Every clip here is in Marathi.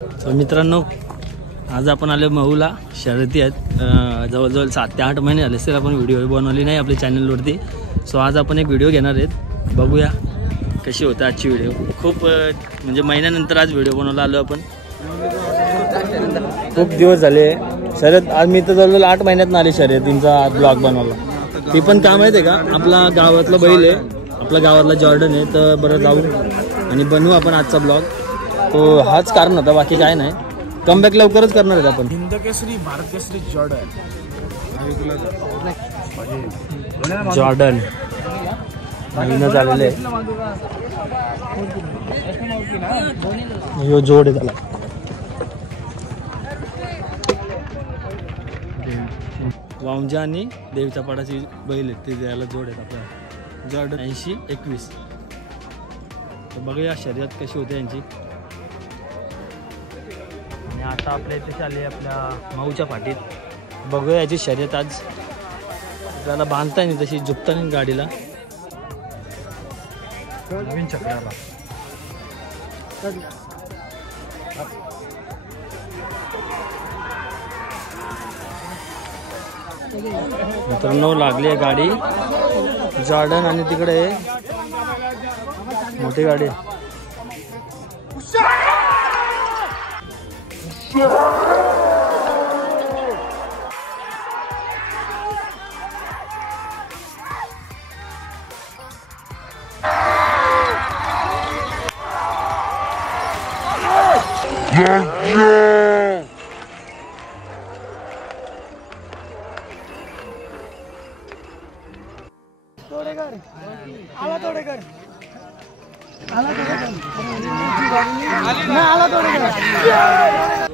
तर मित्रांनो, आज आपण आले महूला. शर्यती आहेत जवळजवळ 7 ते 8 महिने झाले असेल आपण व्हिडिओ बनवली नाही आपल्या चॅनलवरती. सो आज आपण एक व्हिडिओ घेणार आहेत, बघूया कशी होते आजची व्हिडिओ. खूप म्हणजे महिन्यानंतर आज व्हिडिओ बनवला आलो आपण. खूप दिवस झाले शर्यत. आज मी तर जवळजवळ 8 महिन्यात आले शर्यतींचा ब्लॉग बनवला. ती पण काय माहिती आहे का, आपला गावातला बैल आहे, आपल्या गावातला जॉर्डन आहे. तर बरं जाऊ आणि बनवू आपण आजचा ब्लॉग. तो हाच कारण होता, बाकी काय नाही. कमबॅक लवकरच करणार आहेत आपण. हिंद केसरी भारत केसरी जॉर्डन नवीनच आलेले आहे. जोड आहे त्याला. वामजा आणि देवीचा पाडाची बैल आहेत, ते द्यायला जोड आहेत आपल्याला. जॉर्डन 80-21. तर बघूया शर्यत कशी होते यांची. आणि आता आपल्या इथे आले आपल्या माऊच्या पाठीत. बघूया याची शर्यत आज. त्याला बांधता नाही तशी, झुपता नाही गाडीला. नवीन चक्राला मित्रांनो लागली आहे गाडी. जॉर्डन आणि तिकडे मोठी गाडी.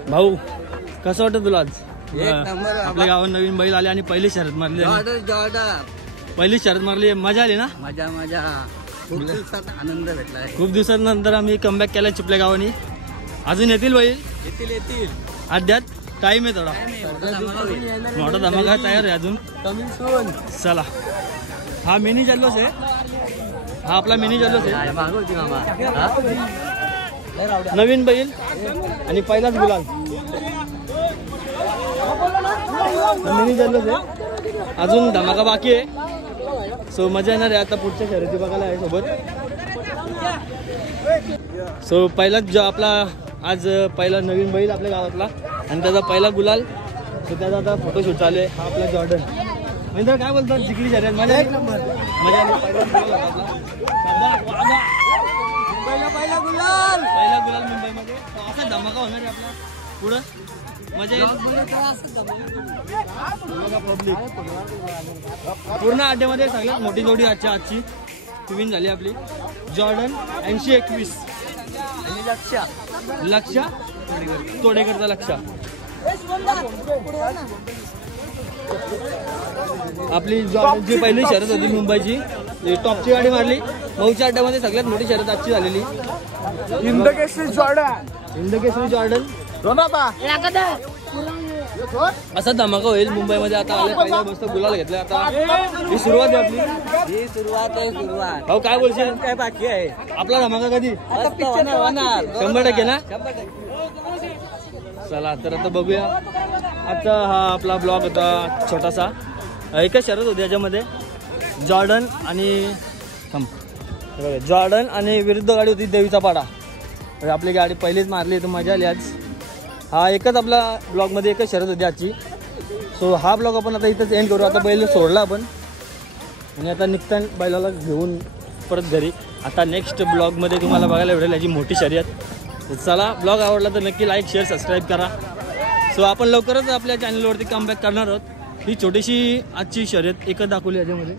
भाऊ कसं वाटत तुला आज? आपल्या गावात नवीन बैल आले आणि पहिली शर्यत मारली. पहिली शर्यत मारली, मजा आली ना? मजा खूप दिवसात आनंद भेटलाय. खूप दिवसांनंतर आम्ही कमबॅक केलाय चिपल्या गावानी. अजून येतील बैल? येतील अड्ड्यात टाइम आहे थोडा. मोठा धमाका तयार आहे अजून. चला, हा मिनी जल्लोष आहे. हा आपला मिनी जल्लोष आहे. नवीन बैल आणि पहिलाच गुलाल. मिनी जल्लोष आहे, अजून धमाका बाकी आहे. सो मजा येणार आहे आता पुढच्या शर्यती बघायला आहे सोबत. सो पहिलाच जो आपला आज पहिला नवीन बैल आपल्या गावातला आणि त्याचा पहिला गुलाल. सो त्याचा आता फोटोशूट चालू आहे. हा आपला जॉर्डन. म्हणजे काय बोलतात, जिंकली शर्यत. मजा एक नंबर. मजा आली. पहिला गुलाल मुंबईमध्ये. असा धमाका होणार आहे आपला पुढं. मजा येईल. पब्लिक पूर्ण अड्ड्यामध्ये सगळ्यात मोठी जोडी आजची विन झाली आपली. जॉर्डन 80-21 आणि लक्ष तोडेकरचा लक्ष. आपली जी पहिली शर्यत होती मुंबईची, टॉपची गाडी मारली. मऊच्या अड्ड्यामध्ये सगळ्यात मोठी शर्यत आजची झालेली. हिंद केसरी जॉर्डन असा धमाका होईल मुंबईमध्ये. आता आले पहिला मस्त गुलाल घेतला. आता ही सुरुवात आहे आपली. ही सुरुवात आहे. भाऊ काय बोलशील? काय बाकी आहे आपला धमाका कधी? 100% ना. चला तर आता बघूया. आता हा आपला ब्लॉग होता छोटासा. एकच शर्यत होती याच्यामध्ये. जॉर्डन आणि विरुद्ध गाडी होती देवीचा पाडा. आपली गाडी पहिलीच मारली तर मजा आली आज. हा एकच आपला ब्लॉगमध्ये एकच शर्यत होती आजची. सो हा ब्लॉग आपण आता इथंच एंड करू. आता बैल सोडला आपण आणि आता निघताना बैलाला घेऊन परत घरी. आता नेक्स्ट ब्लॉगमध्ये तुम्हाला बघायला भेटेल याची मोठी शर्यत. चला, ब्लॉग आवडला तर नक्की लाईक शेअर सबस्क्राईब करा. सो आपण लवकरच आपल्या चॅनलवरती कमबॅक करणार आहोत. ही छोटीशी आजची शर्यत एकच दाखवली याच्यामध्ये.